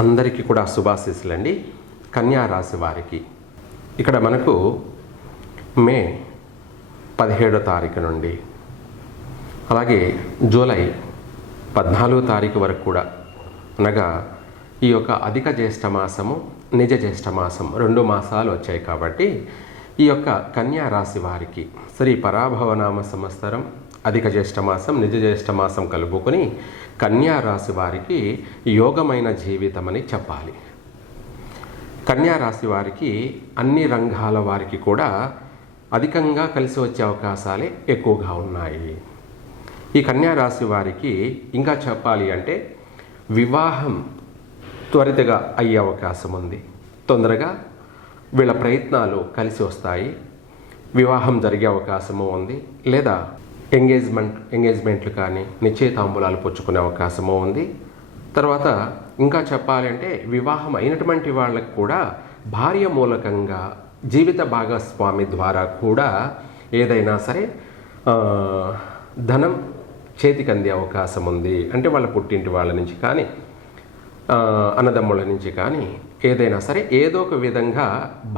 అందరికీ కూడా శుభాశీస్సులండి. కన్యా రాశి వారికి ఇక్కడ మనకు మే 17వ తారీఖు నుండి అలాగే జూలై 14వ తారీఖు వరకు కూడా అనగా ఈ యొక్క అధిక జ్యేష్ఠ మాసము, నిజ జ్యేష్ఠ మాసం 2 మాసాలు వచ్చాయి. కాబట్టి ఈ యొక్క కన్యా రాశి వారికి శ్రీ పరాభవనామ సంవత్సరం అధిక జ్యేష్ఠ మాసం, నిజ జ్యేష్ఠ మాసం కలుపుకొని కన్యా రాశి వారికి యోగమైన జీవితం అని చెప్పాలి. కన్యా రాశి వారికి అన్ని రంగాల వారికి కూడా అధికంగా కలిసి వచ్చే అవకాశాలే ఎక్కువగా ఉన్నాయి. ఈ కన్యా రాశి వారికి ఇంకా చెప్పాలి అంటే వివాహం త్వరితగా అయ్యే అవకాశం ఉంది. తొందరగా వీళ్ళ ప్రయత్నాలు కలిసి వస్తాయి. వివాహం జరిగే అవకాశము ఉంది. లేదా ఎంగేజ్మెంట్లు కానీ నిశ్చయితాంబూలాలు పుచ్చుకునే అవకాశము ఉంది. తర్వాత ఇంకా చెప్పాలి అంటే వివాహం అయినటువంటి వాళ్ళకు కూడా భార్య మూలకంగా జీవిత భాగస్వామి ద్వారా కూడా ఏదైనా సరే ధనం చేతికి అందే అవకాశం ఉంది. అంటే వాళ్ళ పుట్టింటి వాళ్ళ నుంచి కానీ అన్నదమ్ముల నుంచి కానీ ఏదైనా సరే ఏదో ఒక విధంగా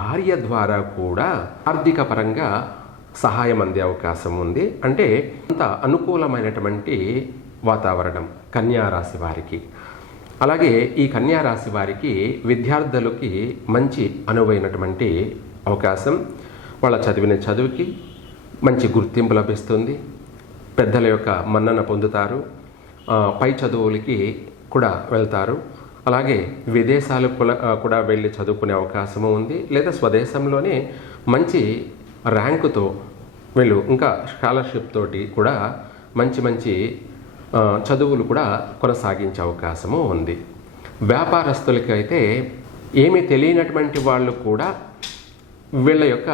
భార్య ద్వారా కూడా ఆర్థిక పరంగా సహాయం అందే అవకాశం ఉంది. అంటే అంత అనుకూలమైనటువంటి వాతావరణం కన్యా రాశి వారికి. అలాగే ఈ కన్యా రాశి వారికి విద్యార్థులకి మంచి అనువైనటువంటి అవకాశం. వాళ్ళ చదివిన చదువుకి మంచి గుర్తింపు లభిస్తుంది. పెద్దల యొక్క మన్నన పొందుతారు. పై చదువులకి కూడా వెళ్తారు. అలాగే విదేశాలు కూడా వెళ్ళి చదువుకునే అవకాశము ఉంది. లేదా స్వదేశంలోనే మంచి ర్యాంకుతో వీళ్ళు ఇంకా స్కాలర్షిప్ తోటి కూడా మంచి చదువులు కూడా కొనసాగించే అవకాశము ఉంది. వ్యాపారస్తులకి అయితే ఏమీ తెలియనటువంటి వాళ్ళు కూడా వీళ్ళ యొక్క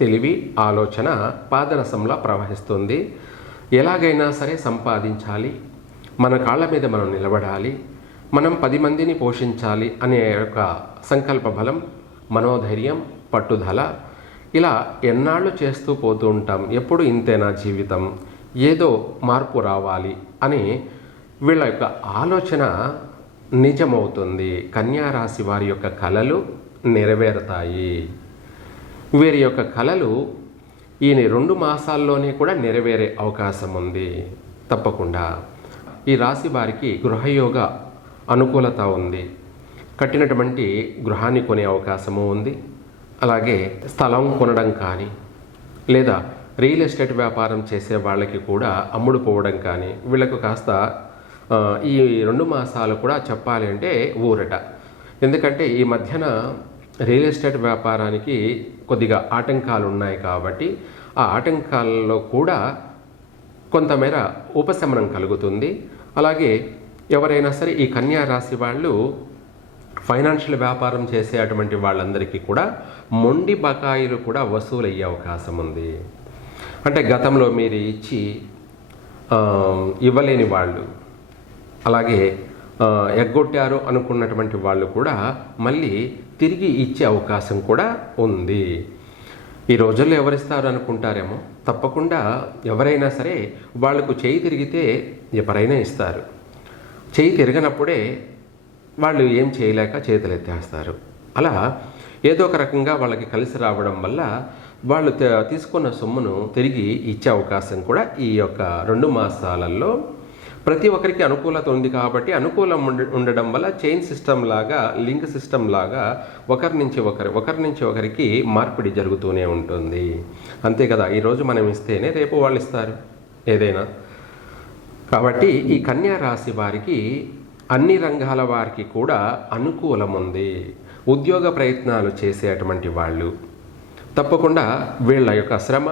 తెలివి, ఆలోచన పాదరసంలా ప్రవహిస్తుంది. ఎలాగైనా సరే సంపాదించాలి, మన కాళ్ళ మీద మనం నిలబడాలి, మనం 10 మందిని పోషించాలి అనే ఒక సంకల్ప బలం, మనోధైర్యం, పట్టుదల ఇలా ఎన్నాళ్ళు చేస్తూ పోతూ ఉంటాం. ఎప్పుడు ఇంతేనా జీవితం, ఏదో మార్పు రావాలి అని వీళ్ళ యొక్క ఆలోచన నిజమవుతుంది. కన్యా రాశి వారి యొక్క కలలు నెరవేరుతాయి. వీరి యొక్క కలలు ఈ 2 మాసాల్లోనే కూడా నెరవేరే అవకాశం ఉంది తప్పకుండా. ఈ రాశి వారికి గృహయోగ అనుకూలత ఉంది. కట్టినటువంటి గృహాన్ని కొనే అవకాశము ఉంది. అలాగే స్థలం కొనడం కానీ లేదా రియల్ ఎస్టేట్ వ్యాపారం చేసే వాళ్ళకి కూడా అమ్ముడు పోవడం కానీ వీళ్ళకు కాస్త ఈ 2 మాసాలు కూడా చెప్పాలి అంటే ఊరట. ఎందుకంటే ఈ మధ్యన రియల్ ఎస్టేట్ వ్యాపారానికి కొద్దిగా ఆటంకాలు ఉన్నాయి. కాబట్టి ఆ ఆటంకాలలో కూడా కొంతమేర ఉపశమనం కలుగుతుంది. అలాగే ఎవరైనా సరే ఈ కన్యా రాశి వాళ్ళు ఫైనాన్షియల్ వ్యాపారం చేసే అటువంటి వాళ్ళందరికీ కూడా మొండి బకాయిలు కూడా వసూలయ్యే అవకాశం ఉంది. అంటే గతంలో మీరు ఇచ్చి ఇవ్వలేని వాళ్ళు, అలాగే ఎగ్గొట్టారు అనుకున్నటువంటి వాళ్ళు కూడా మళ్ళీ తిరిగి ఇచ్చే అవకాశం కూడా ఉంది. ఈ రోజుల్లో ఎవరిస్తారు అనుకుంటారేమో, తప్పకుండా ఎవరైనా సరే వాళ్లకు చేయి తిరిగితే ఎవరైనా ఇస్తారు. చేయి తిరగనప్పుడే వాళ్ళు ఏం చేయలేక చేతులు ఎత్తేస్తారు. అలా ఏదో ఒక రకంగా వాళ్ళకి కలిసి రావడం వల్ల వాళ్ళు తీసుకున్న సొమ్మును తిరిగి ఇచ్చే అవకాశం కూడా ఈ యొక్క 2 మాసాలలో ప్రతి ఒక్కరికి అనుకూలత ఉంది. కాబట్టి అనుకూలం ఉండడం వల్ల చైన్ సిస్టమ్ లాగా, లింక్ సిస్టమ్ లాగా ఒకరి నుంచి ఒకరికి మార్పిడి జరుగుతూనే ఉంటుంది. అంతే కదా, ఈరోజు మనం ఇస్తేనే రేపు వాళ్ళు ఇస్తారు ఏదైనా. కాబట్టి ఈ కన్యా రాశి వారికి అన్ని రంగాల వారికి కూడా అనుకూలం ఉంది. ఉద్యోగ ప్రయత్నాలు చేసేటువంటి వాళ్ళు తప్పకుండా వీళ్ళ యొక్క శ్రమ,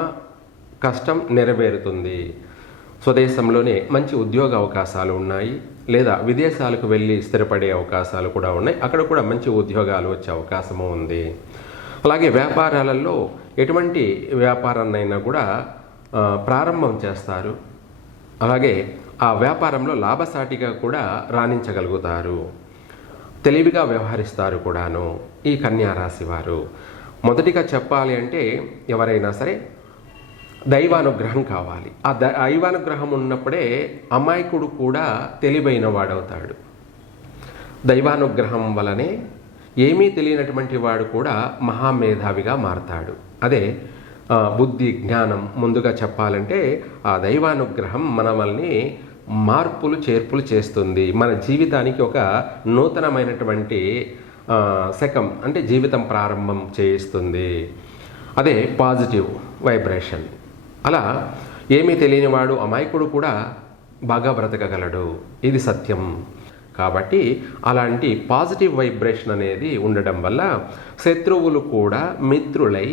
కష్టం నెరవేరుతుంది. స్వదేశంలోనే మంచి ఉద్యోగ అవకాశాలు ఉన్నాయి. లేదా విదేశాలకు వెళ్ళి స్థిరపడే అవకాశాలు కూడా ఉన్నాయి. అక్కడ కూడా మంచి ఉద్యోగాలు వచ్చే అవకాశము ఉంది. అలాగే వ్యాపారాలలో ఎటువంటి వ్యాపారాన్నైనా కూడా ప్రారంభం చేస్తారు. అలాగే ఆ వ్యాపారంలో లాభసాటిగా కూడా రాణించగలుగుతారు. తెలివిగా వ్యవహరిస్తారు కూడాను ఈ కన్యా రాశి వారు. మొదటిగా చెప్పాలి అంటే ఎవరైనా సరే దైవానుగ్రహం కావాలి. ఆ దైవానుగ్రహం ఉన్నప్పుడే అమాయకుడు కూడా తెలివైన వాడవుతాడు. దైవానుగ్రహం వలనే ఏమీ తెలియనటువంటి వాడు కూడా మహామేధావిగా మారతాడు. అదే బుద్ధి జ్ఞానం. ముందుగా చెప్పాలంటే ఆ దైవానుగ్రహం మనల్ని మార్పులు చేర్పులు చేస్తుంది. మన జీవితానికి ఒక నూతనమైనటువంటి శకం అంటే జీవితం ప్రారంభం చేయిస్తుంది. అదే పాజిటివ్ వైబ్రేషన్. అలా ఏమీ తెలియనివాడు అమాయకుడు కూడా బాగా బ్రతకగలడు. ఇది సత్యం. కాబట్టి అలాంటి పాజిటివ్ వైబ్రేషన్ అనేది ఉండడం వల్ల శత్రువులు కూడా మిత్రులై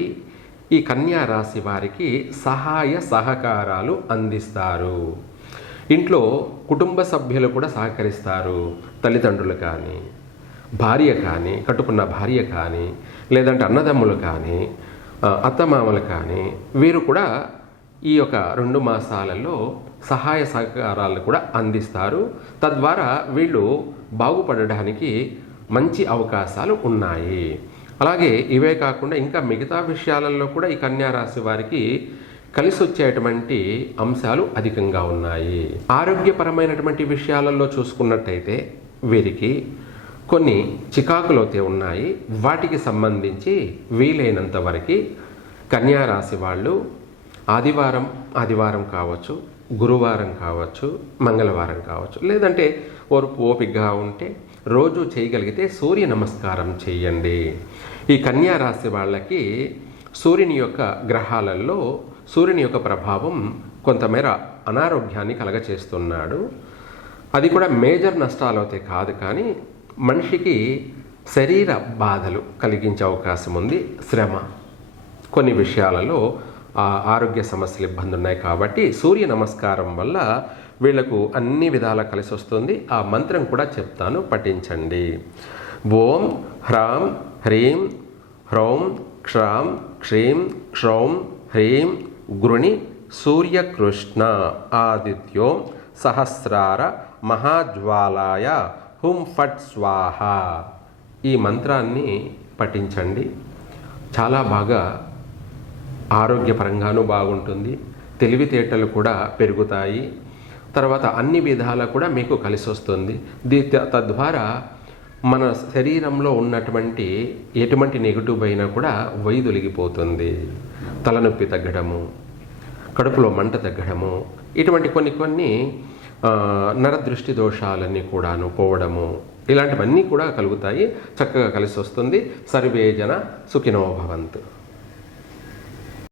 ఈ కన్యా రాశి వారికి సహాయ సహకారాలు అందిస్తారు. ఇంట్లో కుటుంబ సభ్యులు కూడా సహకరిస్తారు. తల్లిదండ్రులు కానీ, భార్య కానీ, కట్టుకున్న భార్య కానీ, లేదంటే అన్నదమ్ములు కానీ, అత్తమామలు కానీ, వీరు కూడా ఈ యొక్క 2 మాసాలలో సహాయ సహకారాలు కూడా అందిస్తారు. తద్వారా వీళ్ళు బాగుపడడానికి మంచి అవకాశాలు ఉన్నాయి. అలాగే ఇవే కాకుండా ఇంకా మిగతా విషయాలలో కూడా ఈ కన్యా రాశి వారికి కలిసి వచ్చేటువంటి అంశాలు అధికంగా ఉన్నాయి. ఆరోగ్యపరమైనటువంటి విషయాలలో చూసుకున్నట్టయితే వీరికి కొన్ని చికాకులైతే ఉన్నాయి. వాటికి సంబంధించి వీలైనంత వరకు కన్యా రాశి వాళ్ళు ఆదివారం కావచ్చు, గురువారం కావచ్చు, మంగళవారం కావచ్చు, లేదంటే ఓపికగా ఉంటే రోజు చేయగలిగితే సూర్య నమస్కారం చేయండి. ఈ కన్యా రాశి వాళ్ళకి సూర్యుని యొక్క గ్రహాలలో సూర్యుని యొక్క ప్రభావం కొంతమేర అనారోగ్యాన్ని కలగచేస్తున్నాడు. అది కూడా మేజర్ నష్టాలు అయితే కాదు, కానీ మనిషికి శరీర బాధలు కలిగించే అవకాశం ఉంది. శ్రమ, కొన్ని విషయాలలో ఆరోగ్య సమస్యలు ఇబ్బంది ఉన్నాయి. కాబట్టి సూర్య నమస్కారం వల్ల వీళ్లకు అన్ని విధాలా కలిసి వస్తుంది. ఆ మంత్రం కూడా చెప్తాను, పఠించండి. ఓం హ్రాం హ్రీం హ్రౌం క్షాం క్షీం క్షౌం హ్రీం గృణి సూర్యకృష్ణ ఆదిత్యో సహస్రార మహాజ్వాలాయ హుం ఫట్ స్వాహ. ఈ మంత్రాన్ని పఠించండి. చాలా బాగా ఆరోగ్యపరంగానూ బాగుంటుంది. తెలివితేటలు కూడా పెరుగుతాయి. తర్వాత అన్ని విధాలా కూడా మీకు కలిసి వస్తుంది. తద్వారా మన శరీరంలో ఉన్నటువంటి ఎటువంటి నెగిటివ్ అయినా కూడా వైదొలిగిపోతుంది. తలనొప్పి తగ్గడము, కడుపులో మంట తగ్గడము, ఇటువంటి కొన్ని నరదృష్టి దోషాలన్నీ కూడాను పోవడము, ఇలాంటివన్నీ కూడా కలుగుతాయి. చక్కగా కలిసి వస్తుంది. సర్వే జన సుఖినో భవంతు.